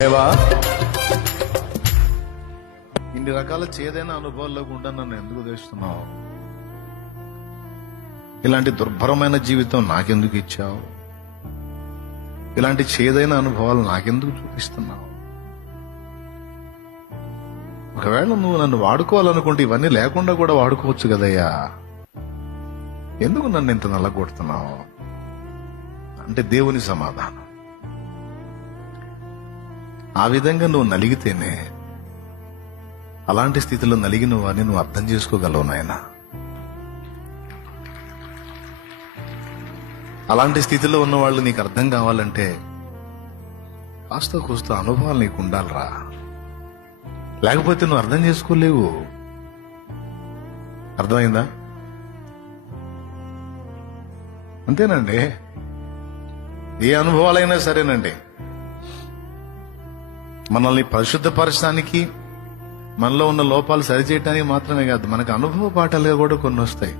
దేవా, ఇన్ని రకాల చేదైన అనుభవాల్లో గుండా నన్ను ఎందుకు తెస్తున్నావు? ఇలాంటి దుర్భరమైన జీవితం నాకెందుకు ఇచ్చావు? ఇలాంటి చేదైన అనుభవాలు నాకెందుకు చూపిస్తున్నావు? ఒకవేళ నువ్వు నన్ను వాడుకోవాలనుకుంటే ఇవన్నీ లేకుండా కూడా వాడుకోవచ్చు కదయ్యా. ఎందుకు నన్ను ఇంత నల్లగొడుతున్నావు అంటే దేవుని సమాధానం, ఆ విధంగా నువ్వు నలిగితేనే, అలాంటి స్థితిలో నలిగి నువ్వు అర్థం చేసుకోగలవు నాయనా. అలాంటి స్థితిలో ఉన్న వాళ్ళు నీకు అర్థం కావాలంటే కాస్త కూస్త అనుభవాలు నీకు ఉండాలిరా, లేకపోతే నువ్వు అర్థం చేసుకోలేవు. అర్థమైందా? అంతేనండి. ఏ అనుభవాలైనా సరేనండి, మనల్ని పరిశుద్ధపరచడానికి, మనలో ఉన్న లోపాలు సరిచేయటానికి మాత్రమే కాదు, మనకు అనుభవ పాఠాలుగా కూడా కొన్ని వస్తాయి.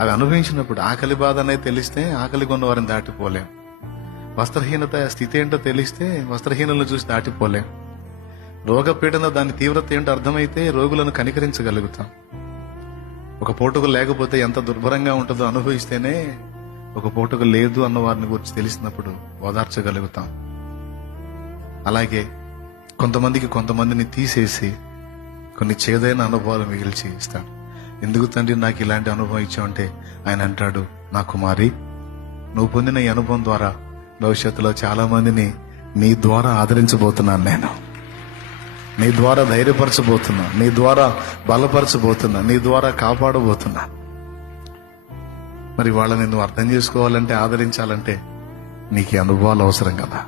అవి అనుభవించినప్పుడు ఆకలి బాధ అనేది తెలిస్తే ఆకలి కొన్న వారిని దాటిపోలేం. వస్త్రహీనత స్థితి ఏంటో తెలిస్తే వస్త్రహీనులను చూసి దాటిపోలేం. రోగపీడన దాని తీవ్రత ఏంటో అర్థమైతే రోగులను కనికరించగలుగుతాం. ఒక పూటకు లేకపోతే ఎంత దుర్భరంగా ఉంటుందో అనుభవిస్తేనే ఒక పూటకు లేదు అన్న వారిని గురించి తెలిసినప్పుడు ఓదార్చగలుగుతాం. అలాగే కొంతమందిని తీసేసి కొన్ని చేదైన అనుభవాలు మిగిల్చి ఇస్తాడు. ఎందుకు తండ్రి నాకు ఇలాంటి అనుభవం ఇచ్చావంటే ఆయన అంటాడు, నా కుమారి, నువ్వు పొందిన ఈ అనుభవం ద్వారా భవిష్యత్తులో చాలా మందిని నీ ద్వారా ఆదరించబోతున్నాను, నేను నీ ద్వారా ధైర్యపరచబోతున్నా, నీ ద్వారా బలపరచబోతున్నా, నీ ద్వారా కాపాడబోతున్నా. మరి వాళ్ళని నువ్వు అర్థం చేసుకోవాలంటే, ఆదరించాలంటే నీకు అనుభవాలు అవసరం కదా.